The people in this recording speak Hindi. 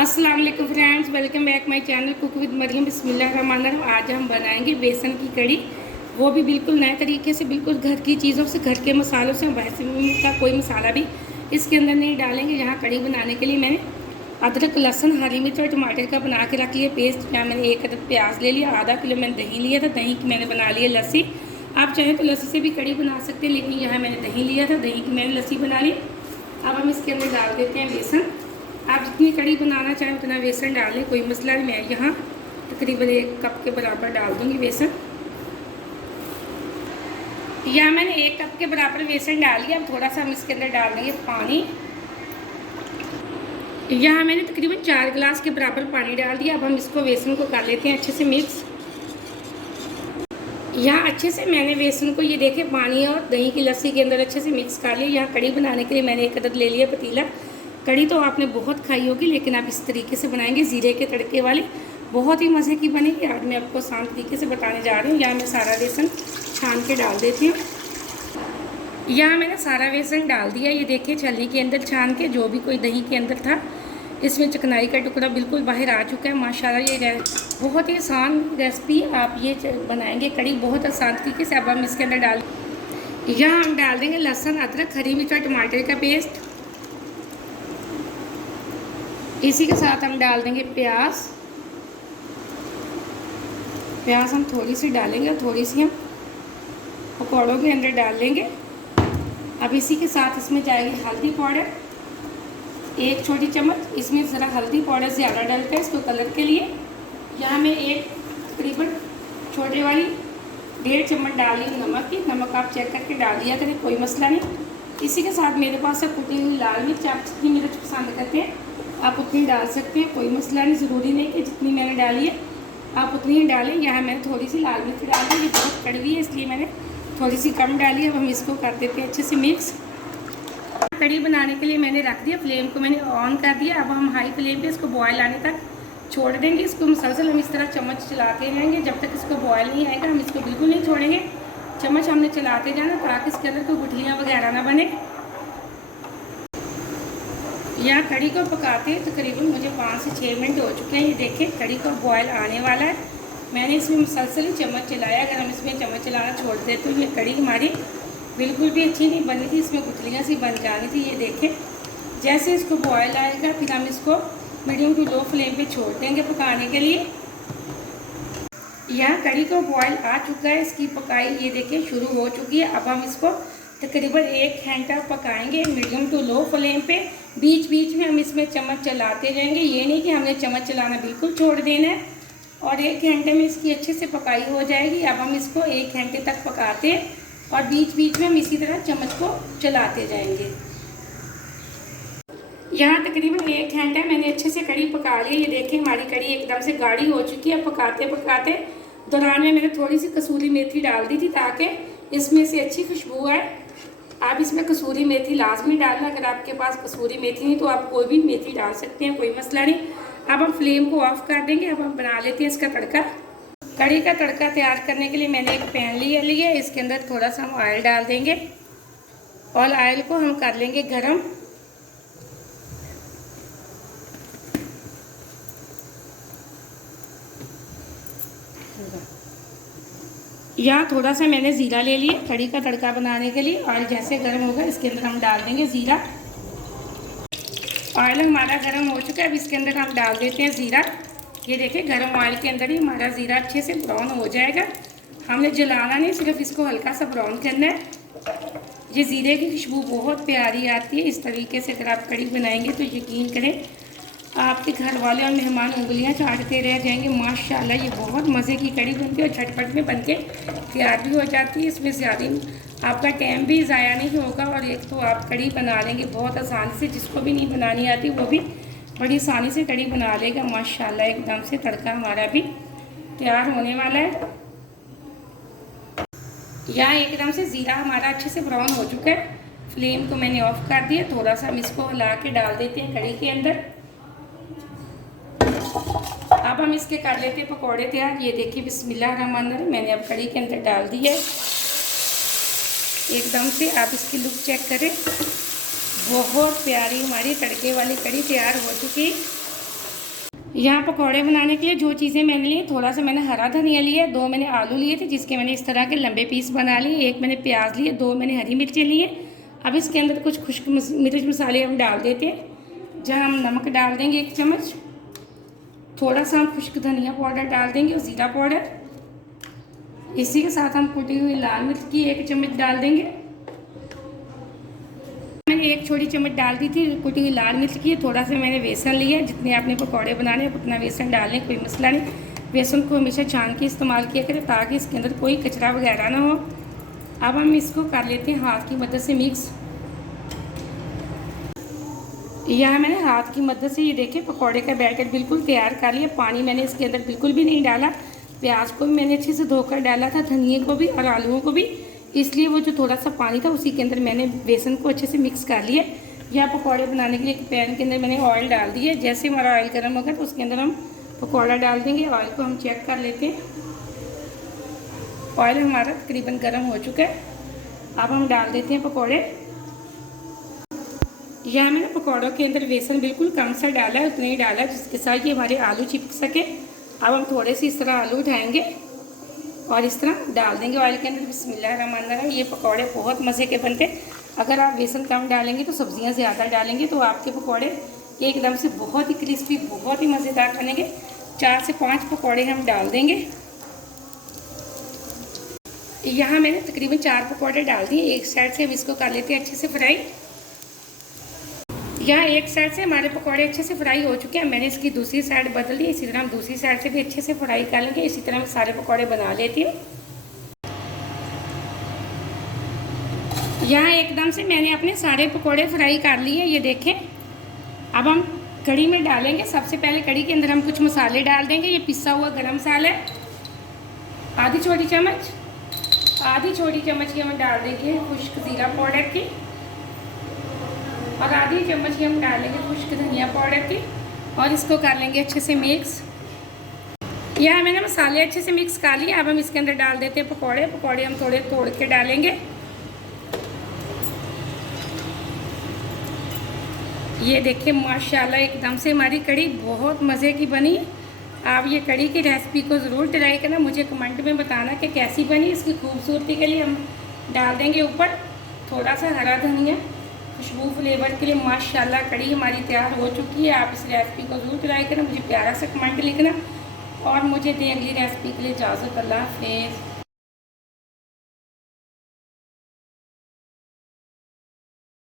अस्सलाम वालेकुम friends, welcome back my channel cook with Mariam. बिस्मिल्लाहिर्रहमानिर्रहीम। आज हम बनाएंगे बेसन की कड़ी, वो भी बिल्कुल नए तरीके से, बिल्कुल घर की चीज़ों से, घर के मसालों से। बेसन का कोई मसाला भी इसके अंदर नहीं डालेंगे। यहाँ कड़ी बनाने के लिए मैंने अदरक, लहसुन, हरी मिर्च और टमाटर का बना के रख लिया पेस्ट। यहाँ मैंने 1 अदद प्याज ले लिया, आधा किलो मैंने दही लिया था, दही की मैंने बना लिया लस्सी। आप चाहें तो लस्सी से भी कड़ी बना सकते हैं, लेकिन यहाँ मैंने दही लिया था, दही की मैंने लस्सी बना ली। अब हम इसके अंदर डाल देते हैं बेसन। आप जितनी कड़ी बनाना चाहें उतना बेसन डाल लें, कोई मसला नहीं। मैं यहाँ तकरीबन 1 कप के बराबर डाल दूँगी बेसन। यहाँ मैंने 1 कप के बराबर बेसन डाल दिया। अब थोड़ा सा हम इसके अंदर डाल देंगे पानी। यहाँ मैंने तकरीबन 4 गिलास के बराबर पानी डाल दिया। अब हम इसको बेसन को कर लेते हैं अच्छे से मिक्स। यहाँ अच्छे से मैंने बेसन को, ये देखें, पानी और दही की लस्सी के अंदर अच्छे से मिक्स कर लिया। यहाँ कड़ी बनाने के लिए मैंने 1 अदद ले लिया पतीला। कड़ी तो आपने बहुत खाई होगी, लेकिन आप इस तरीके से बनाएंगे ज़ीरे के तड़के वाली, बहुत ही मज़े की बनेगी। आज मैं आपको आसान तरीके से बताने जा रही हूँ। यहाँ मैं सारा बेसन छान के डाल देती हूँ। यहाँ मैंने सारा बेसन डाल दिया। ये देखिए छलनी के अंदर छान के, जो भी कोई दही के अंदर था, इसमें चिकनाई का टुकड़ा बिल्कुल बाहर आ चुका है माशाल्लाह। ये बहुत ही आसान रेसिपी, आप ये बनाएंगे कड़ी बहुत आसान तरीके से। अब हम इसके अंदर यहाँ हम डाल देंगे लहसुन, अदरक, हरी मिर्च और टमाटर का पेस्ट। इसी के साथ हम डाल देंगे प्याज। हम थोड़ी सी डालेंगे और थोड़ी सी हम पकौड़ों के अंदर डाल लेंगे। अब इसी के साथ इसमें जाएगी हल्दी पाउडर, 1 छोटी चम्मच। इसमें ज़रा हल्दी पाउडर ज़्यादा डलता है इसको कलर के लिए। यहाँ मैं एक तकरीबन छोटे वाली 1.5 चम्मच डाल ली नमक की। नमक आप चेक करके डाल दिया करें, कोई मसला नहीं। इसी के साथ मेरे पास है कुटी हुई लाल मिर्च। आप जितनी मिर्च पसंद करते हैं आप उतनी डाल सकते हैं, कोई मसला नहीं। ज़रूरी नहीं कि जितनी मैंने डाली है आप उतनी ही डालें। यहाँ मैंने थोड़ी सी लाल मिर्च डाल दी, ये बहुत कड़वी है इसलिए मैंने थोड़ी सी कम डाली। अब हम इसको कर देते हैं अच्छे से मिक्स। कड़ी बनाने के लिए मैंने रख दिया, फ्लेम को मैंने ऑन कर दिया। अब हम हाई फ्लेम पे इसको बॉयल आने तक छोड़ देंगे। इसको मुसलसल हम इस तरह चम्मच चलाते रहेंगे जब तक इसको बॉयल नहीं आएगा। हम इसको बिल्कुल नहीं छोड़ेंगे, चम्मच हमने चलाते जाना ताकि इसके अंदर कोई गुठलियाँ वगैरह ना बने। यहाँ कड़ी को पकाते हैं तकरीबन मुझे 5 से 6 मिनट हो चुके हैं। ये देखें कड़ी को बॉयल आने वाला है। मैंने इसमें मुसलसल ही चम्मच चलाया। अगर हम इसमें चम्मच चलाना छोड़ दें तो ये कड़ी हमारी बिल्कुल भी अच्छी नहीं बनी थी, इसमें गुठलियाँ सी बन जानी थी। ये देखें जैसे इसको बॉयल आएगा फिर हम इसको मीडियम टू लो फ्लेम पे छोड़ देंगे पकाने के लिए। यहाँ कड़ी को बॉयल आ चुका है, इसकी पकाई ये देखिए शुरू हो चुकी है। अब हम इसको तकरीबन 1 घंटा पकाएंगे मीडियम टू लो फ्लेम पे। बीच बीच में हम इसमें चम्मच चलाते रहेंगे, ये नहीं कि हमने चम्मच चलाना बिल्कुल छोड़ देना है। और 1 घंटे में इसकी अच्छे से पकाई हो जाएगी। अब हम इसको 1 घंटे तक पकाते हैं और बीच बीच में हम इसी तरह चम्मच को चलाते जाएंगे। यहाँ तकरीबन 1 घंटा मैंने अच्छे से कड़ी पका ली। ये देखें हमारी कड़ी एकदम से गाढ़ी हो चुकी है। पकाते पकाते दौरान में मैंने थोड़ी सी कसूरी मेथी डाल दी थी ताकि इसमें से अच्छी खुशबू आए। आप इसमें कसूरी मेथी लाजमी डालना। अगर आपके पास कसूरी मेथी नहीं तो आप कोई भी मेथी डाल सकते हैं, कोई मसला नहीं। अब हम फ्लेम को ऑफ कर देंगे। अब हम बना लेते हैं इसका तड़का। कड़ी का तड़का तैयार करने के लिए मैंने एक पैन लिया। इसके अंदर थोड़ा सा हम ऑयल डाल देंगे और ऑयल को हम कर लेंगे गरम। यहाँ थोड़ा सा मैंने ज़ीरा ले लिया कड़ी का तड़का बनाने के लिए। ऑयल जैसे गर्म होगा इसके अंदर हम डाल देंगे ज़ीरा। ऑयल हमारा गर्म हो चुका है। अब इसके अंदर हम डाल देते हैं ज़ीरा। ये देखिए गर्म ऑयल के अंदर ही हमारा ज़ीरा अच्छे से ब्राउन हो जाएगा। हमने जलाना नहीं, सिर्फ इसको हल्का सा ब्राउन करना है। ये ज़ीरे की खुशबू बहुत प्यारी आती है। इस तरीके से अगर आप कड़ी बनाएंगे तो यकीन करें आपके घर वाले और मेहमान उंगलियां चाटते रह जाएंगे। माशाल्लाह ये बहुत मज़े की कड़ी बनती है और झटपट में बनके तैयार भी हो जाती है। इसमें ज़्यादा आपका टाइम भी ज़ाया नहीं होगा और एक तो आप कड़ी बना लेंगे बहुत आसानी से। जिसको भी नहीं बनानी आती वो भी बड़ी आसानी से कड़ी बना लेगा माशाल्लाह। एकदम से तड़का हमारा भी तैयार होने वाला है। यहाँ एकदम से ज़ीरा हमारा अच्छे से ब्राउन हो चुका है। फ्लेम को मैंने ऑफ कर दिया। थोड़ा सा हम इसको हिला के डाल देते हैं कड़ी के अंदर। अब हम इसके कर लेते हैं पकौड़े तैयार। ये देखिए बिस्मिल्लाहिर्रहमानिर्रहीम मैंने अब कड़ी के अंदर डाल दिया है। एकदम से आप इसकी लुक चेक करें, बहुत प्यारी हमारी तड़के वाली कड़ी तैयार हो चुकी। यहाँ पकौड़े बनाने के लिए जो चीज़ें मैंने ली, थोड़ा सा मैंने हरा धनिया लिया, 2 मैंने आलू लिए थे जिसके मैंने इस तरह के लंबे पीस बना लिए, 1 मैंने प्याज लिए, 2 मैंने हरी मिर्चें लिए। अब इसके अंदर कुछ खुश्क मिर्च मसाले हम डाल देते हैं, जहाँ हम नमक डाल देंगे 1 चम्मच, थोड़ा सा हम खुश्क धनिया पाउडर डाल देंगे और ज़ीरा पाउडर। इसी के साथ हम कुटी हुई लाल मिर्च की 1 चम्मच डाल देंगे। मैंने 1 छोटी चम्मच डाल दी थी कुटी हुई लाल मिर्च की। थोड़ा सा मैंने बेसन लिया, जितने आपने पकौड़े बनाने हैं उतना बेसन डाल लें, कोई मसला नहीं। बेसन को हमेशा छान के इस्तेमाल किया करें ताकि इसके अंदर कोई कचरा वगैरह ना हो। अब हम इसको कर लेते हैं हाथ की मदद से मिक्स। यहाँ मैंने हाथ की मदद से ये देखें पकौड़े का बैटर बिल्कुल तैयार कर लिया। पानी मैंने इसके अंदर बिल्कुल भी नहीं डाला। प्याज को भी मैंने अच्छे से धोकर डाला था, धनिए को भी और आलूओं को भी, इसलिए वो जो थोड़ा सा पानी था उसी के अंदर मैंने बेसन को अच्छे से मिक्स कर लिया। या पकौड़े बनाने के लिए एक पैन के अंदर मैंने ऑयल डाल दिया। जैसे हमारा ऑयल गर्म होगा तो उसके अंदर हम पकौड़ा डाल देंगे। ऑयल को हम चेक कर लेते हैं। ऑयल हमारा तकरीबन गर्म हो चुका है। अब हम डाल देते हैं पकौड़े। यह मैंने पकौड़ों के अंदर बेसन बिल्कुल कम सा डाला है, उतना ही डाला जिसके साथ ये हमारे आलू चिपक सके। अब हम थोड़े से इस तरह आलू उठाएंगे और इस तरह डाल देंगे ऑयल के अंदर। बिस्मिल्लाहिर्रहमानिर्रहीम। ये पकौड़े बहुत मज़े के बनते हैं। अगर आप बेसन कम डालेंगे तो सब्जियां ज़्यादा डालेंगे तो आपके पकौड़े एकदम से बहुत ही क्रिस्पी, बहुत ही मज़ेदार बनेंगे। 4 से 5 पकौड़े हम डाल देंगे। यहाँ मैंने तकरीबन 4 पकौड़े डाल दिए। एक साइड से हम इसको कर लेते हैं अच्छे से फ्राई। यहाँ एक साइड से हमारे पकौड़े अच्छे से फ्राई हो चुके हैं। मैंने इसकी दूसरी साइड बदल दी। इसी तरह हम दूसरी साइड से भी अच्छे से फ्राई कर लेंगे। इसी तरह मैं सारे पकौड़े बना लेती हूँ। यहाँ एकदम से मैंने अपने सारे पकौड़े फ्राई कर लिए, ये देखें। अब हम कढ़ी में डालेंगे। सबसे पहले कढ़ी के अंदर हम कुछ मसाले डाल देंगे। ये पिसा हुआ गरम मसाला है, आधी छोटी चम्मच की हम डाल देंगे खुश्क ज़ीरा पाउडर की, और आधी चम्मच की हम डालेंगे खुश्क धनिया पाउडर की, और इसको कर लेंगे अच्छे से मिक्स। यहाँ मैंने मसाले अच्छे से मिक्स कर लिए। अब हम इसके अंदर डाल देते हैं पकौड़े हम थोड़े तोड़ के डालेंगे। ये देखिए माशाल्लाह एकदम से हमारी कढ़ी बहुत मज़े की बनी। आप ये कढ़ी की रेसिपी को ज़रूर ट्राई करना, मुझे कमेंट में बताना कि कैसी बनी। इसकी खूबसूरती के लिए हम डाल देंगे ऊपर थोड़ा सा हरा धनिया, खुशबू फ्लेवर के लिए। माशाल्लाह कढ़ी हमारी तैयार हो चुकी है। आप इस रेसिपी को ज़रूर ट्राई करना, मुझे प्यारा सा कमेंट लिखना और मुझे दें अगली रेसिपी के लिए इजाज़त। अल्लाह हाफ़िज़।